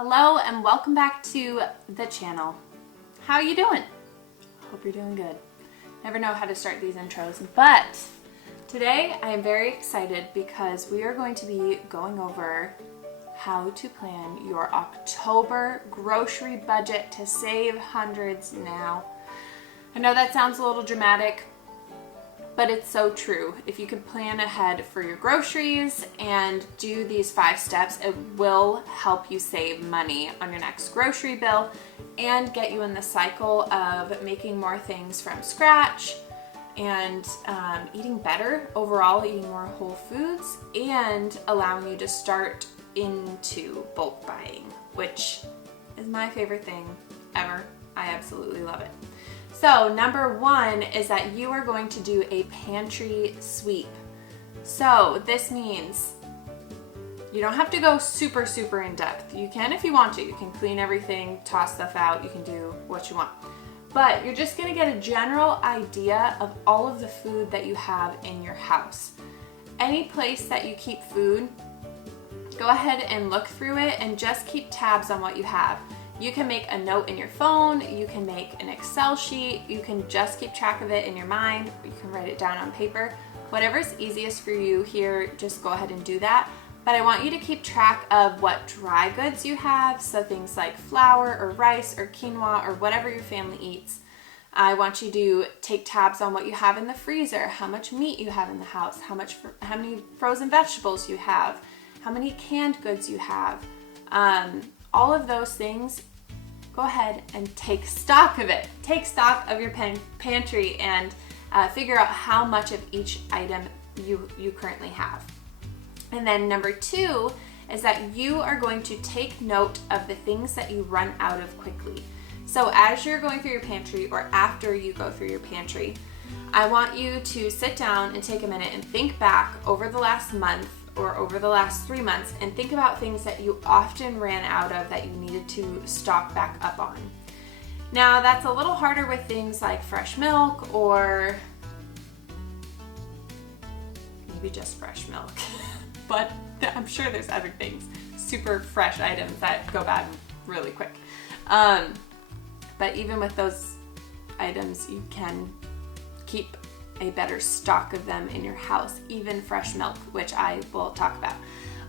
Hello and welcome back to the channel. How you doing? Hope you're doing good. Never know how to start these intros, but today I am very excited because we are going to be going over how to plan your October grocery budget to save hundreds now. I know that sounds a little dramatic, but it's so true. If you can plan ahead for your groceries and do these 5 steps, it will help you save money on your next grocery bill and get you in the cycle of making more things from scratch and eating better overall, eating more whole foods, and allowing you to start into bulk buying, which is my favorite thing ever. I absolutely love it. So number 1 is that you are going to do a pantry sweep. So this means you don't have to go super in depth. You can if you want to. You can clean everything, toss stuff out, you can do what you want. But you're just gonna get a general idea of all of the food that you have in your house. Any place that you keep food, go ahead and look through it and just keep tabs on what you have. You can make a note in your phone, you can make an Excel sheet, you can just keep track of it in your mind, or you can write it down on paper. Whatever's easiest for you here, just go ahead and do that. But I want you to keep track of what dry goods you have, so things like flour or rice or quinoa or whatever your family eats. I want you to take tabs on what you have in the freezer, how much meat you have in the house, how many frozen vegetables you have, how many canned goods you have. All of those things, go ahead and take stock of it. Take stock of your pantry and figure out how much of each item you currently have. And then number 2 is that you are going to take note of the things that you run out of quickly. So as you're going through your pantry, or after you go through your pantry, I want you to sit down and take a minute and think back over the last month or over the last 3 months and think about things that you often ran out of that you needed to stock back up on. Now that's a little harder with things like fresh milk or maybe just fresh milk, but I'm sure there's other things, super fresh items that go bad really quick. But even with those items, you can keep a better stock of them in your house, even fresh milk, which I will talk about.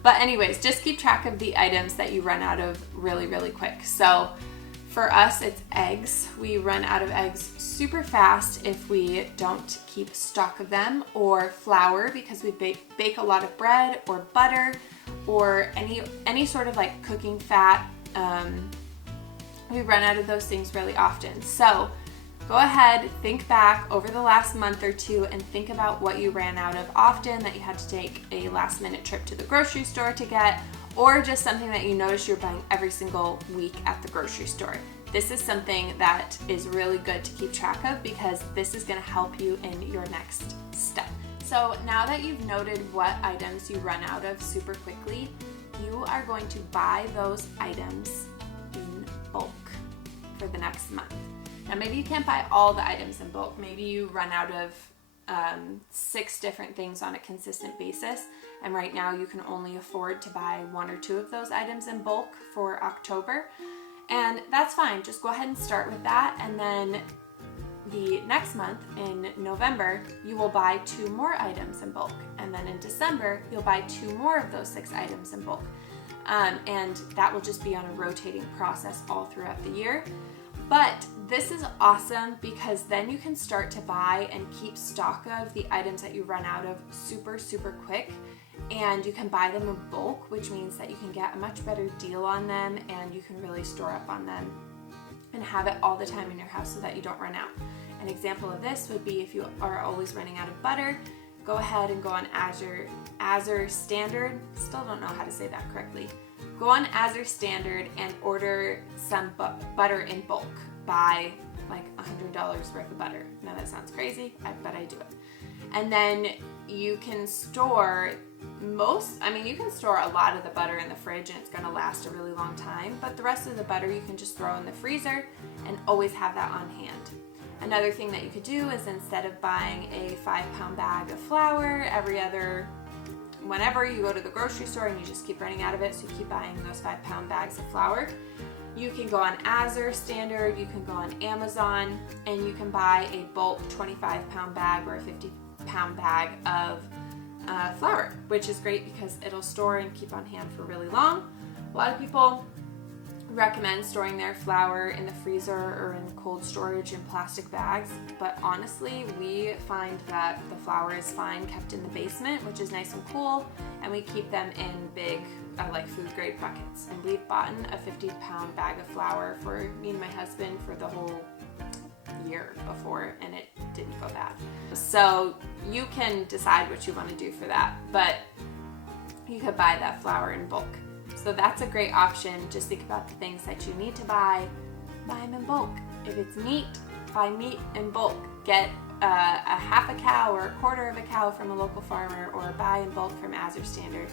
But anyways, just keep track of the items that you run out of really quick. So for us, it's eggs. We run out of eggs super fast if we don't keep stock of them, or flour because we bake a lot of bread or butter or any sort of like cooking fat. We run out of those things really often. So go ahead, think back over the last month or 2 and think about what you ran out of often that you had to take a last minute trip to the grocery store to get, or just something that you notice you're buying every single week at the grocery store. This is something that is really good to keep track of because this is going to help you in your next step. So now that you've noted what items you run out of super quickly, you are going to buy those items in bulk for the next month. Now maybe you can't buy all the items in bulk. Maybe you run out of 6 different things on a consistent basis, and right now you can only afford to buy 1 or 2 of those items in bulk for October. And that's fine. Just go ahead and start with that, and then the next month in November you will buy 2 more items in bulk, and then in December you'll buy 2 more of those 6 items in bulk. And that will just be on a rotating process all throughout the year. But this is awesome because then you can start to buy and keep stock of the items that you run out of super quick, and you can buy them in bulk, which means that you can get a much better deal on them and you can really store up on them and have it all the time in your house so that you don't run out. An example of this would be if you are always running out of butter, go ahead and go on Azure Standard. Still don't know how to say that correctly. Go on Azure Standard and order some butter in bulk. Buy like $100 worth of butter. Now that sounds crazy, but I do it. And then you can store you can store a lot of the butter in the fridge and it's going to last a really long time, but the rest of the butter you can just throw in the freezer and always have that on hand. Another thing that you could do is, instead of buying a 5-pound bag of flour every other whenever you go to the grocery store and you just keep running out of it, so you keep buying those 5-pound bags of flour, you can go on Azure Standard, you can go on Amazon, and you can buy a bulk 25-pound bag or a 50-pound bag of flour, which is great because it'll store and keep on hand for really long. A lot of people recommend storing their flour in the freezer or in cold storage in plastic bags, but honestly, we find that the flour is fine kept in the basement, which is nice and cool, and we keep them in big like food grade buckets. And we've bought a 50-pound bag of flour for me and my husband for the whole year before, and it didn't go bad. So you can decide what you want to do for that, but you could buy that flour in bulk. So that's a great option. Just think about the things that you need to buy them in bulk. If it's meat, buy meat in bulk. Get a half a cow or a quarter of a cow from a local farmer, or buy in bulk from Azure Standard.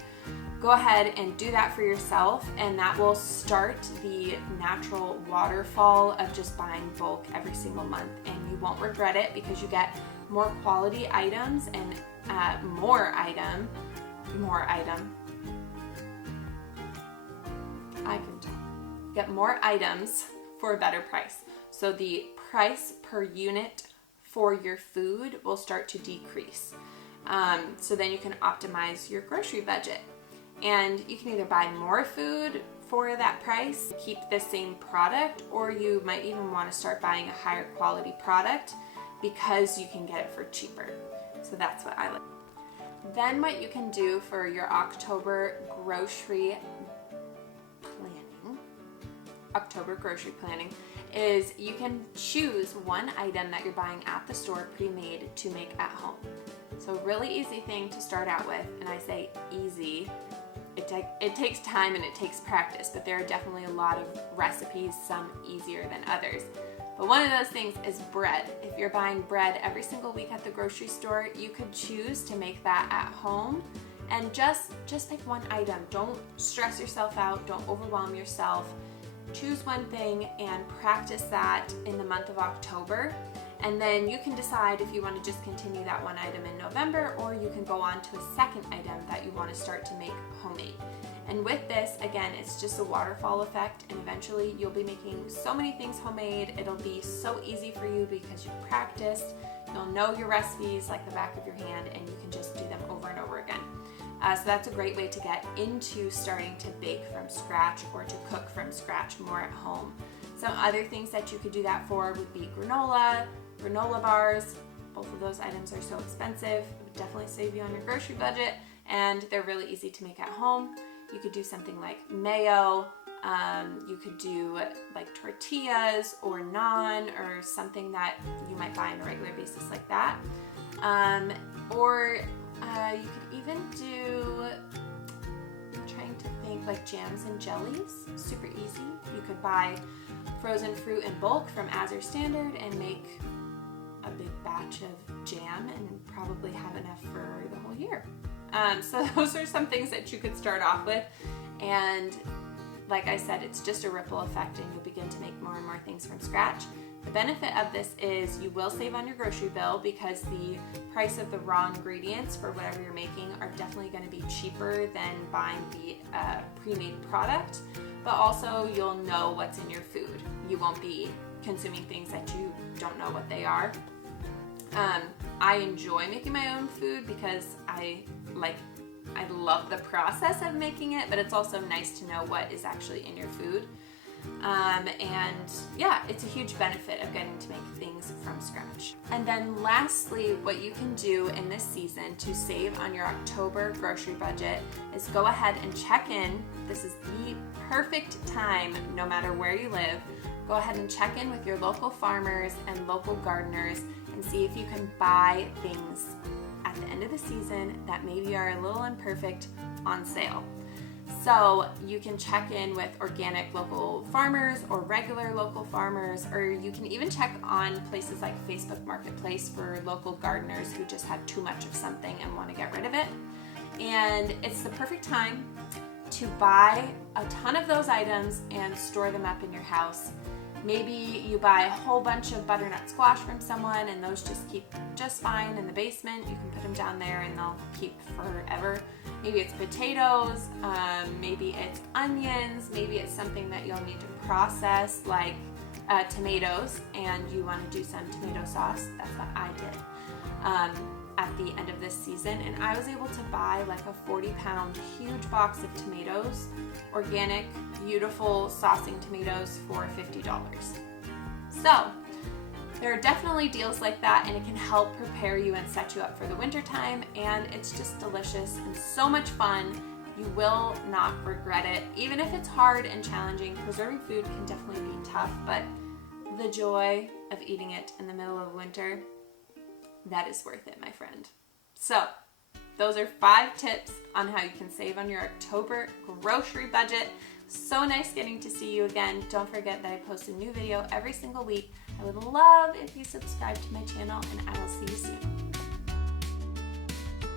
Go ahead and do that for yourself, and that will start the natural waterfall of just buying bulk every single month, and you won't regret it because you get more quality items and more item. I can talk. Get more items for a better price. So the price per unit for your food will start to decrease. So then you can optimize your grocery budget. And you can either buy more food for that price, keep the same product, or you might even want to start buying a higher quality product because you can get it for cheaper. So that's what I like. Then what you can do for your October grocery planning is you can choose one item that you're buying at the store pre-made to make at home. So really easy thing to start out with, and I say easy. It takes time and it takes practice, but there are definitely a lot of recipes, some easier than others. But one of those things is bread. If you're buying bread every single week at the grocery store, you could choose to make that at home and just pick one item. Don't stress yourself out, don't overwhelm yourself. Choose one thing and practice that in the month of October. And then you can decide if you want to just continue that one item in November, or you can go on to a second item that you want to start to make homemade. And with this, again, it's just a waterfall effect, and eventually you'll be making so many things homemade. It'll be so easy for you because you've practiced. You'll know your recipes like the back of your hand, and you can just do them over and over again. So that's a great way to get into starting to bake from scratch or to cook from scratch more at home. Some other things that you could do that for would be granola bars. Both of those items are so expensive. It would definitely save you on your grocery budget, and they're really easy to make at home. You could do something like mayo. You could do like tortillas or naan or something that you might buy on a regular basis like that. Or you could even do, I'm trying to think, like jams and jellies. Super easy. You could buy frozen fruit in bulk from Azure Standard and make a big batch of jam and probably have enough for the whole year. So those are some things that you could start off with, and like I said, it's just a ripple effect and you'll begin to make more and more things from scratch. The benefit of this is you will save on your grocery bill because the price of the raw ingredients for whatever you're making are definitely going to be cheaper than buying the pre-made product, but also you'll know what's in your food. You won't be consuming things that you don't know what they are. I enjoy making my own food because I love the process of making it, but it's also nice to know what is actually in your food. And yeah, it's a huge benefit of getting to make things from scratch. And then lastly, what you can do in this season to save on your October grocery budget is go ahead and check in. This is the perfect time, no matter where you live. Go ahead and check in with your local farmers and local gardeners and see if you can buy things at the end of the season that maybe are a little imperfect on sale. So you can check in with organic local farmers or regular local farmers, or you can even check on places like Facebook Marketplace for local gardeners who just have too much of something and want to get rid of it. And it's the perfect time to buy a ton of those items and store them up in your house. Maybe you buy a whole bunch of butternut squash from someone and those just keep just fine in the basement. You can put them down there and they'll keep forever. Maybe it's potatoes, maybe it's onions, maybe it's something that you'll need to process like tomatoes and you want to do some tomato sauce. That's what I did at the end of this season, and I was able to buy like a 40-pound huge box of tomatoes, organic, beautiful saucing tomatoes for $50. So there are definitely deals like that, and it can help prepare you and set you up for the winter time, and it's just delicious and so much fun. You will not regret it. Even if it's hard and challenging, preserving food can definitely be tough, but the joy of eating it in the middle of winter, that is worth it, my friend. So those are 5 tips on how you can save on your October grocery budget. So nice getting to see you again. Don't forget that I post a new video every single week. I would love if you subscribe to my channel, and I will see you soon.